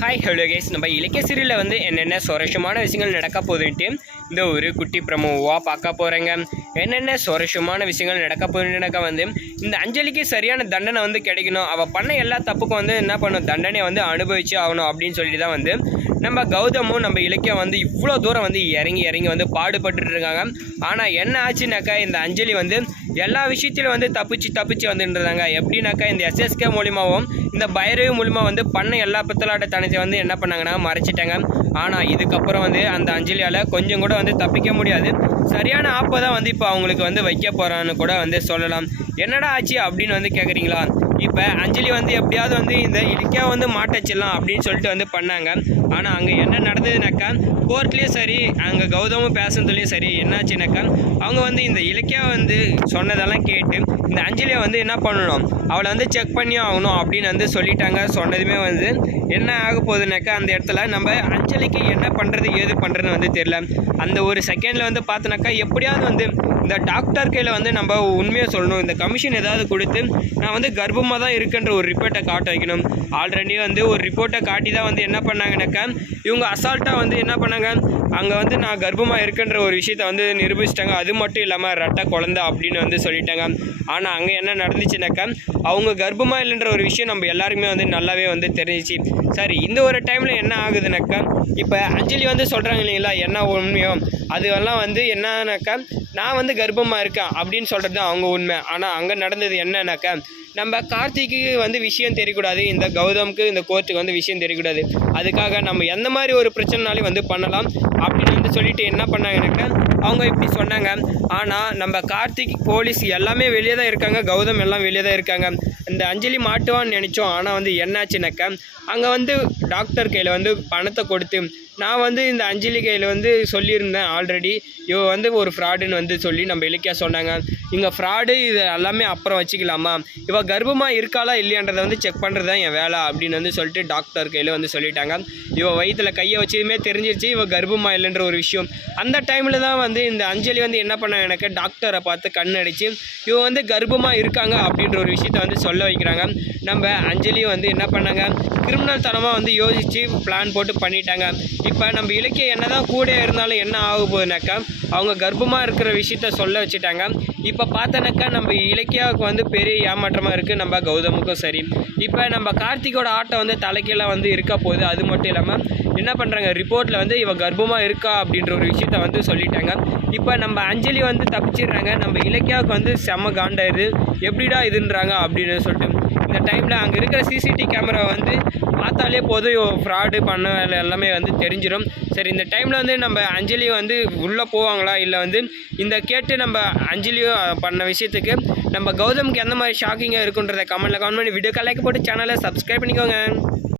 Hi hello guys, நம்ம இலக்கிய சீரியலில் வந்து என்னென்ன சுவாரஸ்யமான விஷயங்கள் நடக்க போகுதுன்ட்டு இந்த ஒரு குட்டி ப்ரமோவாக பார்க்க போகிறேங்க. என்னென்ன சுவாரஸ்யமான விஷயங்கள் நடக்க போகுதுன்னாக்கா வந்து இந்த அஞ்சலிக்கு சரியான தண்டனை வந்து கிடைக்கணும். அவள் பண்ண எல்லா தப்புக்கும் வந்து என்ன பண்ணும், தண்டனையை வந்து அனுபவிச்சு ஆகணும் அப்படின்னு சொல்லிட்டு தான் வந்து நம்ம கௌதமும் நம்ம இலக்கியம் வந்து இவ்வளோ தூரம் வந்து இறங்கி வந்து பாடுபட்டு இருக்காங்க. ஆனால் என்ன ஆச்சுனாக்கா, இந்த அஞ்சலி வந்து எல்லா விஷயத்திலும் வந்து தப்பிச்சு வந்துன்றாங்க. எப்படின்னாக்கா, இந்த எஸ்எஸ்கே மூலிமாவும் இந்த பைரவி மூலிமா வந்து பண்ண எல்லா பித்தலாட்ட தனத்தை வந்து என்ன பண்ணாங்கன்னா மறைச்சிட்டாங்க. ஆனால் இதுக்கப்புறம் வந்து அந்த அஞ்சலியால் கொஞ்சம் கூட வந்து தப்பிக்க முடியாது. சரியான ஆப்பை தான் வந்து இப்போ அவங்களுக்கு வந்து வைக்க போகிறான்னு கூட வந்து சொல்லலாம். என்னடா ஆச்சு அப்படின்னு வந்து கேட்குறீங்களா? இப்போ அஞ்சலி வந்து எப்படியாவது வந்து இந்த இலக்கியா வந்து மாட்டச்சிடலாம் அப்படின்னு சொல்லிட்டு வந்து பண்ணாங்க. ஆனால் அங்கே என்ன நடந்ததுனாக்கா, கோர்ட்லேயும் சரி அங்கே கௌதமும் பேசுனதுலேயும் சரி என்னாச்சுனாக்கா, அவங்க வந்து இந்த இலக்கியா வந்து சொன்னதெல்லாம் கேட்டு இந்த அஞ்சலியை வந்து என்ன பண்ணணும், அவளை வந்து செக் பண்ணி ஆகணும் அப்படின்னு வந்து சொல்லிட்டாங்க. சொன்னதுமே வந்து என்ன ஆக போகுதுனாக்கா, அந்த இடத்துல நம்ம அஞ்சலிக்கு என்ன பண்ணுறது ஏது பண்ணுறதுன்னு வந்து தெரியல. அந்த ஒரு செகண்டில் வந்து பார்த்தோன்னாக்கா, எப்படியாவது வந்து இந்த டாக்டர் கையில் வந்து நம்ம உண்மையை சொல்லணும். இந்த கமிஷன் ஏதாவது கொடுத்து நான் வந்து கர்ப்பமாக தான் இருக்குன்ற ஒரு ரிப்போர்ட்டை காட்ட வைக்கணும். ஆல்ரெடி வந்து ஒரு ரிப்போர்ட்டை காட்டி தான் வந்து என்ன பண்ணாங்கனாக்கா, இவங்க அசால்ட்டாக வந்து என்ன பண்ணாங்க, அங்கே வந்து நான் கர்ப்பமாக இருக்குன்ற ஒரு விஷயத்த வந்து நிரூபிச்சிட்டாங்க. அது மட்டும் இல்லாமல் ரெட்டை குழந்தை அப்படின்னு வந்து சொல்லிட்டாங்க. ஆனால் அங்கே என்ன நடந்துச்சுனாக்கா, அவங்க கர்ப்பமாக இல்லைன்ற ஒரு விஷயம் நம்ம எல்லாருக்குமே வந்து நல்லாவே வந்து தெரிஞ்சிச்சு. சரி, இந்த ஒரு டைமில் என்ன ஆகுதுனாக்கா, இப்போ அஞ்சலி வந்து சொல்கிறாங்க இல்லைங்களா, என்ன உண்மையோ அதுவெல்லாம் வந்து என்னன்னாக்கா, நான் வந்து கர்ப்பமாக இருக்கேன் அப்படின்னு சொல்கிறது தான் அவங்க உண்மை. ஆனால் அங்கே நடந்தது என்னன்னாக்கா, நம்ம கார்த்திக்கு வந்து விஷயம் தெரியக்கூடாது, இந்த கௌதமுக்கு இந்த கோர்ட்டுக்கு வந்து விஷயம் தெரியக்கூடாது. அதுக்காக நம்ம எந்த மாதிரி ஒரு பிரச்சனைனாலும் வந்து பண்ணலாம் அப்படின்னு வந்து சொல்லிட்டு என்ன பண்ணாங்கன்னாக்கா, அவங்க இப்படி சொன்னாங்க. ஆனால் நம்ம கார்த்திக், போலீஸ் எல்லாமே வெளியே தான் இருக்காங்க, கௌதம் எல்லாம் வெளியே தான் இருக்காங்க. இந்த அஞ்சலி மாட்டுவான்னு நினச்சோம். ஆனால் வந்து என்னாச்சுனாக்கா, அங்கே வந்து டாக்டர் கையில் வந்து பணத்தை கொடுத்து நான் வந்து இந்த அஞ்சலி கையில் வந்து சொல்லியிருந்தேன் ஆல்ரெடி, இவ வந்து ஒரு ஃப்ராடுன்னு வந்து சொல்லி நம்ம இலக்கியா சொன்னாங்க. இங்கே ஃப்ராடு இது எல்லாமே அப்புறம் வச்சுக்கலாமா, இவ கர்ப்பமாக இருக்காளா இல்லையான்றதை வந்து செக் பண்ணுறது தான் என் வேலை அப்படின்னு வந்து சொல்லிட்டு டாக்டர் கையில் வந்து சொல்லிட்டாங்க. இவ வயிற்றில் கையை வச்சதுமே தெரிஞ்சிருச்சு இவ கர்ப்பமாக இல்லைன்ற ஒரு விஷயம். அந்த டைமில் தான் வந்து இந்த அஞ்சலி வந்து என்ன பண்ணாங்க, எனக்கு டாக்டரை பார்த்து கண் அடித்து இவ வந்து கர்ப்பமாக இருக்காங்க அப்படின்ற ஒரு விஷயத்த வந்து சொல்ல வைக்கிறாங்க. நம்ம அஞ்சலியும் வந்து என்ன பண்ணாங்க, கிரிமினல் தனமாக வந்து யோசித்து பிளான் போட்டு பண்ணிட்டாங்க. இப்போ நம்ம இலக்கியம் என்ன தான் கூட இருந்தாலும் என்ன ஆக போகுதுனாக்கா, அவங்க கர்ப்பமாக இருக்கிற விஷயத்த சொல்ல வச்சுட்டாங்க. இப்போ பார்த்தோன்னாக்கா, நம்ம இலக்கியாவுக்கு வந்து பெரிய ஏமாற்றமாக இருக்குது, நம்ம கௌதமுக்கும் சரி. இப்போ நம்ம கார்த்திகோட ஆட்டம் வந்து தலைக்கெல்லாம் வந்து இருக்க போகுது. அது மட்டும் இல்லாமல் என்ன பண்ணுறாங்க, ரிப்போர்ட்டில் வந்து இவ கர்ப்பமாக இருக்கா அப்படின்ற ஒரு விஷயத்த வந்து சொல்லிட்டாங்க. இப்போ நம்ம அஞ்சலி வந்து தப்பிச்சிடுறாங்க. நம்ம இலக்கியாவுக்கு வந்து செம்ம காண்டாயிருது, எப்படிடா இதுன்றாங்க அப்படின்னு சொல்லிட்டு. இந்த டைமில் அங்கே இருக்கிற சிசிடிவி கேமரா வந்து பார்த்தாலே போதும் ஃப்ராடு பண்ண வேலை எல்லாமே வந்து தெரிஞ்சிடும். சரி, இந்த டைமில் வந்து நம்ம அஞ்சலி வந்து உள்ளே போவாங்களா, இல்லை வந்து இந்த கேட்டு நம்ம அஞ்சலியும் பண்ண விஷயத்துக்கு நம்ம கௌதமுக்கு எந்த மாதிரி ஷாக்கிங்காக இருக்குன்றதை கமெண்ட்டில் கமெண்ட் பண்ணி வீடியோக்கு லைக் போட்டு சேனலை சப்ஸ்கிரைப் பண்ணிக்கோங்க.